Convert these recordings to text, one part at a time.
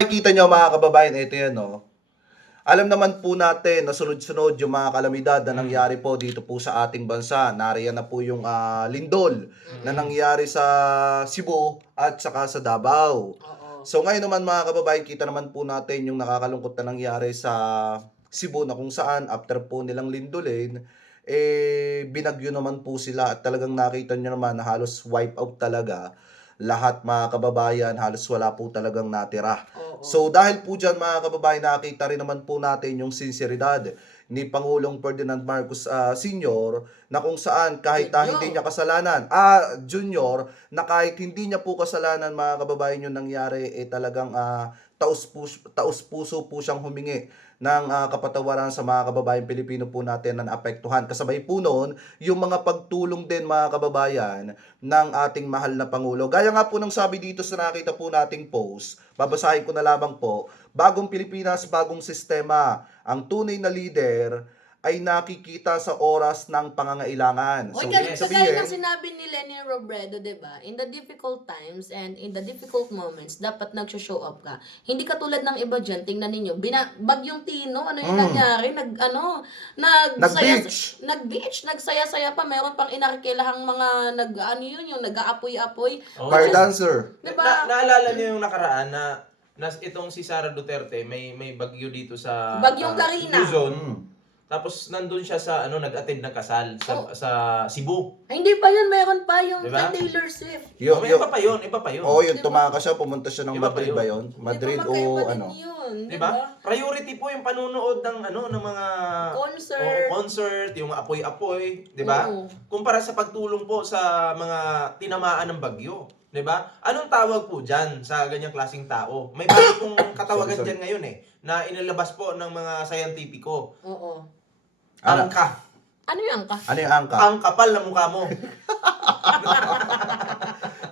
Nakikita nyo mga kababayan, ito yan, no? Alam naman po natin na sunod-sunod yung mga kalamidad na nangyari po dito po sa ating bansa. Nariyan na po yung lindol na nangyari sa Cebu at saka sa Davao. Oo. So ngayon naman mga kababayan, kita naman po natin yung nakakalungkot na nangyari sa Cebu na kung saan after po nilang lindolin, binagyo naman po sila at talagang nakita nyo naman na halos wipe out talaga lahat mga kababayan, halos wala po talagang natira. Oo. So dahil po dyan mga kababayan, nakita rin naman po natin yung sinseridad ni Pangulong Ferdinand Marcos Sr. na kung saan kahit hindi niya kasalanan, Junior, na kahit hindi niya po kasalanan mga kababayan yung nangyari, talagang taus puso po siyang humingi ng kapatawaran sa mga kababayan Pilipino po natin na naapektuhan. Kasabay po noon, yung mga pagtulong din mga kababayan ng ating mahal na Pangulo. Gaya nga po ng sabi dito sa nakita po nating post, babasahin ko na lamang po, bagong Pilipinas, bagong sistema. Ang tunay na leader ay nakikita sa oras ng pangangailangan. Oy, So, kagaya ibig sabihin, ng sinabi ni Lenny Robredo, 'di ba? In the difficult times and in the difficult moments, dapat nag-show up ka. Hindi katulad ng iba diyan, tingnan ninyo, bagyong Tino, ano yung nangyari? Nag-beach. Nag-beach, nagsaya-saya pa, meron pang inarkilahang mga yung nag-aapoy-apoy. fire dancer. 'Di ba? Naalala niyo yung nakaraan na itong si Sara Duterte may bagyo dito sa Bagyong Karina. Luzon. Tapos nandun siya sa nag-attend ng kasal sa Cebu. Ay, hindi pa yun, meron pa yung Diba? kay Taylor Swift. May iba pa yun. Oo, yung tumakas siya, pumunta siya ng Iba pa Madrid yun. ba yun? Madrid Di ba, o magkaiba ano? din yun, Di ba? Priority po yung panunood ng ng mga concert, yung apoy-apoy, di ba? Oo. Kumpara sa pagtulong po sa mga tinamaan ng bagyo. 'Di ba? Anong tawag po diyan sa ganyang klaseng tao? May bago pong katawagan Sorry. diyan ngayon na inilabas po ng mga scientifico. Oo. Angka. Ano yung angka? Ano yung angka? Ang kapal na mukha mo.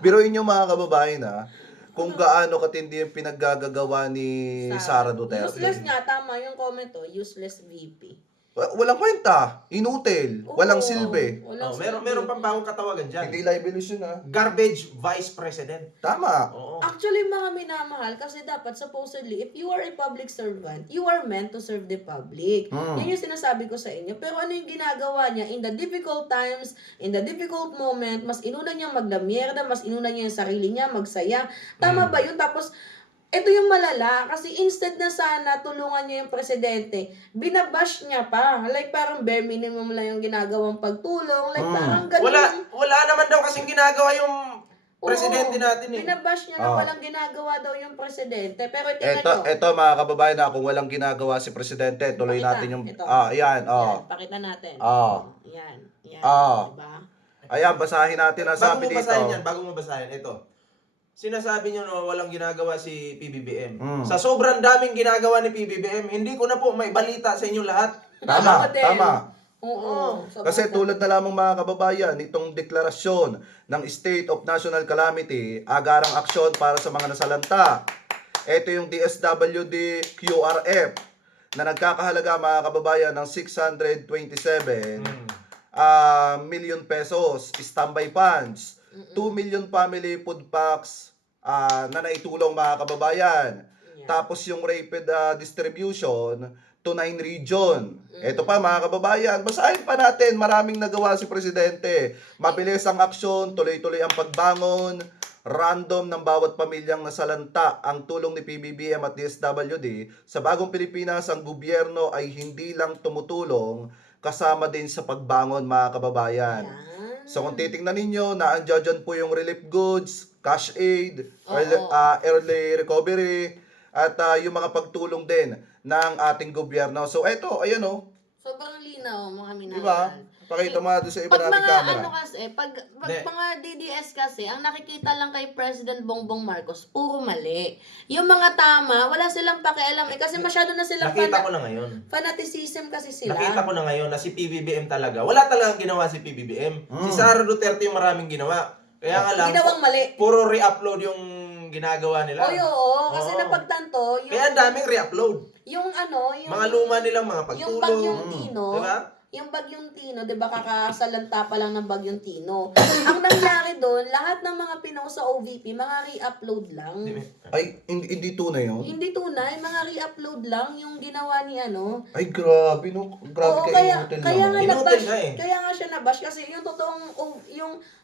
Biruin nyo mga kababayan kung gaano katindi yung pinaggagawa ni Sara Duterte. Useless nga, tama yung comment useless VP. Walang kwenta, inutil, walang silbi. Meron pang bagong katawagan diyan. Hindi libelous yun Garbage Vice President. Tama. Oo. Actually, mga minamahal, kasi dapat supposedly, if you are a public servant, you are meant to serve the public. Yan yung sinasabi ko sa inyo. Pero ano yung ginagawa niya? In the difficult times, in the difficult moment, mas inuna niyang magdamierda, mas inuna niya yung sarili niya, magsaya. Tama ba yun? Tapos, ito yung malala, kasi instead na sana tulungan niya yung presidente, binabash niya pa. Like parang bare minimum lang yung ginagawang pagtulong. Like parang ganun. Wala naman daw kasing ginagawa yung presidente natin Binabash niya na walang ginagawa daw yung presidente. Pero tingnan nyo. Ito mga kababayan kung walang ginagawa si presidente, tuloy Pakita, natin yung... ito. Yan. Yan, pakita natin. Yan. Diba? Ayan, basahin natin ang sabi dito. Bago mo basahin, ito. Sinasabi niyo walang ginagawa si PBBM. Sa sobrang daming ginagawa ni PBBM, hindi ko na po may balita sa inyo lahat. Tama. Oo. Kasi tulad na lamang mga kababayan, itong deklarasyon ng State of National Calamity, agarang aksyon para sa mga nasalanta. Ito yung DSWD QRF na nagkakahalaga mga kababayan ng 627 million pesos, standby funds, 2 million family food packs na naitulong mga kababayan. Tapos yung rapid distribution to 9 region. Ito pa mga kababayan, basahin pa natin, maraming nagawa si Presidente. Mabilis ang aksyon, tuloy-tuloy ang pagbangon, random ng bawat pamilyang nasalanta. Ang tulong ni PBBM at DSWD sa bagong Pilipinas, ang gobyerno ay hindi lang tumutulong, kasama din sa pagbangon mga kababayan. So kung titingnan ninyo, naandyan po yung relief goods, cash aid, early recovery, at yung mga pagtulong din ng ating gobyerno. So eto, ayan sobrang linaw, mga minamahal. Diba? Pakita mo doon sa iba nating camera. Pag mga DDS kasi, ang nakikita lang kay President Bongbong Marcos, puro mali. Yung mga tama, wala silang pakialam. Kasi masyado na silang Nakita ko na ngayon. fanaticism kasi sila. Nakita ko na ngayon na si PBBM talaga. Wala talagang ginawa si PBBM. Si Sara Duterte yung maraming ginawa. Kaya nga lang, Ginawang mali. puro re-upload yung ginagawa nila. Oo, kasi napagtanto, yung, Kaya ang daming re-upload. yung Mga luma nilang mga pagtulong. yung Bagyong Tino, Diba? yung Bagyong Tino, 'di ba kakasalanta pa lang ng Bagyong Tino. Ang nangyari doon, lahat ng mga pinost sa OVP, mga re-upload lang. Ay, hindi tunay yun? Hindi tunay, mga re-upload lang yung ginawa ni ano. Ay, grabe, no? Grabe Oo, kayo kaya nga Inutil nabash, nga eh. kaya nga siya nabash kasi yung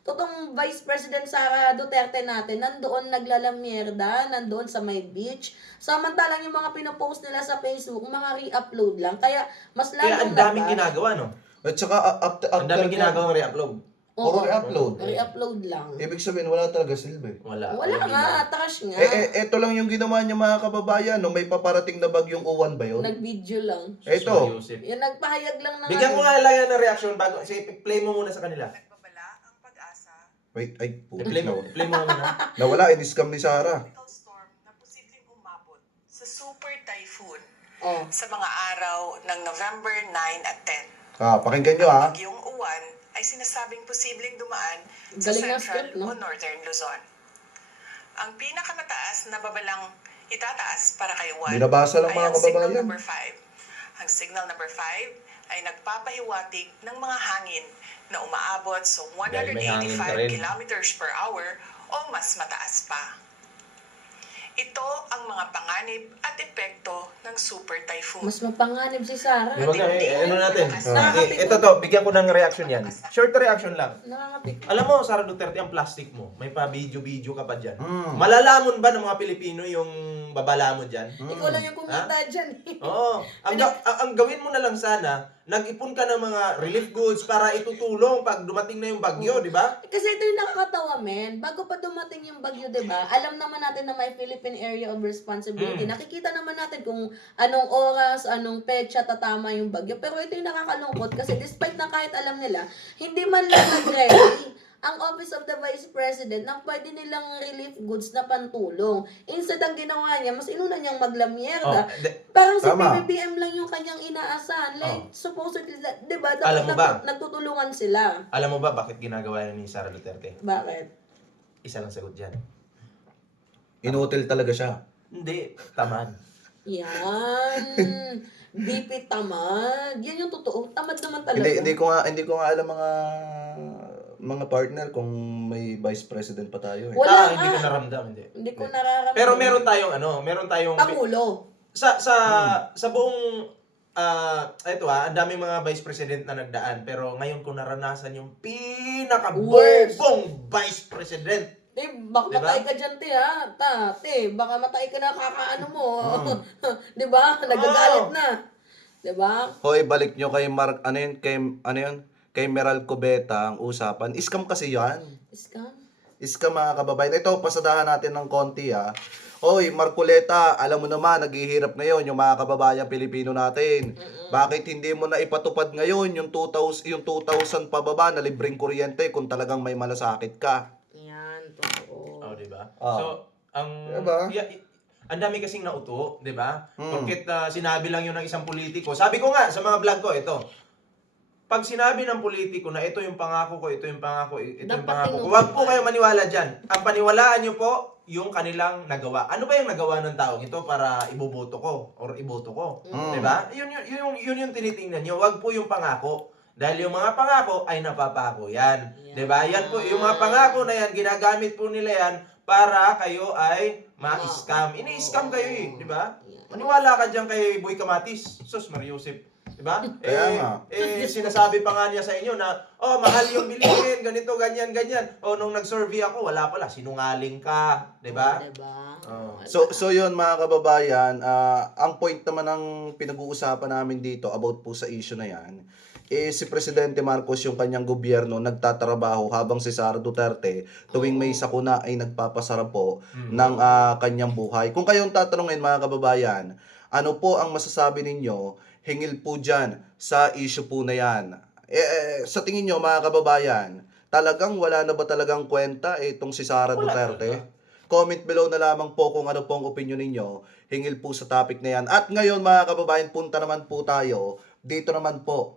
totoong Vice President Sara Duterte natin nandoon naglalamierda, nandoon sa may beach. Samantalang yung mga pinopost nila sa Facebook, mga re-upload lang. Kaya mas Kaya ang lalong daming nabash. ginagawa, no? At saka, after Ang daming ginagawang re-upload. puro Oo, re-upload. re-upload lang. Ibig sabihin, wala talaga silbi. Wala. Wala Walang nga, ginagawa. trash nga. Eto lang yung ginawa niya mga kababayan, no? May paparating na bagyong uwan ba yun? Nag-video lang. Eto. Yusip. Yung nagpahayag lang ng Bigyan ko ano. nga lang yan ng reaction bago. Sige, play mo muna sa kanila. Nagbabala ang pag-asa Wait, ay, puto Play mo, play mo muna. Nawala, in-scam ni Sarah. tropical storm na posibleng umabot sa super typhoon Oh. sa mga araw ng November 9 at 10. Pakinggan nyo ha. Bagyong Uwan ay sinasabing posibleng dumaan sa Galing nga Central script, no? o Northern Luzon. Ang pinakamataas na babalang itataas para kay Uwan Binabasa lang ay mga ang signal kababayan. number 5. Ang signal number 5 ay nagpapahiwatig ng mga hangin na umaabot sa Dahil may hangin pa rin. 185 kilometers per hour o mas mataas pa. Ito ang mga panganib at epekto ng super typhoon. Mas mapanganib si Sarah. Di ba nga, ano natin? Nakakapit- Ito to, bigyan ko ng reaction yan. Short reaction lang. Nakakapit. Alam mo, Sara Duterte, ang plastic mo. May pa-video-video ka pa dyan. Mm. Malalamon ba ng mga Pilipino yung babala mo dyan? Ikaw lang yung kumita dyan. Oo. Ang gawin mo na lang sana, nag-ipon ka ng mga relief goods para itutulong pag dumating na yung bagyo, di ba? Kasi ito yung nakakatawa, men. Bago pa dumating yung bagyo, di ba? Alam naman natin na may Philippine Area of Responsibility. Nakikita naman natin kung anong oras, anong petsa tatama yung bagyo. Pero ito yung nakakalungkot kasi despite na kahit alam nila, hindi man lang nag-ready ang Office of the Vice President ng pwede nilang relief goods na pantulong. Instead, ang ginawa niya, mas inuna niyang maglamierda. Parang si Tama. PBBM lang yung kanyang inaasahan. Like, supposedly, di ba? Alam mo ba? Nagtutulungan sila. Alam mo ba bakit ginagawa yan ni Sara Duterte? Bakit? Isa lang sagot dyan. Inutil talaga siya. Hindi, tamad. Yan. BP tamad. Yan yung totoo. Tamad naman talaga. Hindi ko nga alam mga partner kung may vice president pa tayo eh. Wala Hindi ko nga. naramdam, hindi. Hindi ko nararamdaman. Pero meron tayong Pangulo. sa buong ang daming mga vice president na nagdaan, pero ngayon ko naranasan yung pinaka-bobong vice president. Baka Diba? matay ka dyan, te, ha? Baka matay ka na kakaano mo. Di ba? Nagagalit na. Di ba? Hoy, balik nyo kay kay Meral Cubeta ang usapan. Scam kasi yan. Scam. Scam mga kababayan. Ito, pasadahan natin ng konti ha. Hoy, Marcoleta, alam mo naman, naghihirap ngayon yung mga kababayan Pilipino natin. Bakit hindi mo na ipatupad ngayon yung 2,000 pababa na libreng kuryente kung talagang may malasakit ka? Yan, totoo. Oh, di ba? Ah. So, Diba? ang dami kasing nauto, di ba? Porket sinabi lang yun ng isang politiko. Sabi ko nga sa mga vlog ko, ito. Pag sinabi ng politiko na ito yung pangako ko, ito yung pangako, ito yung Dapat pangako ko, tinupad. huwag po kayo maniwala dyan. Ang paniwalaan nyo po, yung kanilang nagawa. Ano ba yung nagawa ng taong ito para iboboto ko or iboto ko? Di ba? Yun yung tinitingnan nyo. Huwag po yung pangako. Dahil yung mga pangako ay napapako yan. Yan. Di ba? Yan po, yung mga pangako na yan, ginagamit po nila yan para kayo ay ma-scam. Ini-scam kayo eh, di ba? Maniwala ka dyan kay Boy Kamatis. Sus, Mariusip. Di ba? Kaya nga. Sinasabi pa nga niya sa inyo na, oh, mahal yung bilihin, ganito, ganyan, ganyan. Oh, nung nag-survey ako, wala pala, sinungaling ka. Di ba? Di ba? Oh. So yun mga kababayan, ang point naman ng pinag-uusapan namin dito about po sa issue na yan, si Presidente Marcos yung kanyang gobyerno nagtatrabaho habang si Sara Duterte tuwing may sakuna ay nagpapasarap po ng kanyang buhay. Kung kayong tatanungin mga kababayan, ano po ang masasabi ninyo hingil po dyan sa issue po na yan? Sa tingin nyo mga kababayan, talagang wala na ba talagang kwenta itong si Sara Wala Duterte? talaga. Comment below na lamang po kung ano pong opinion ninyo hingil po sa topic na yan. At ngayon mga kababayan, punta naman po tayo dito naman po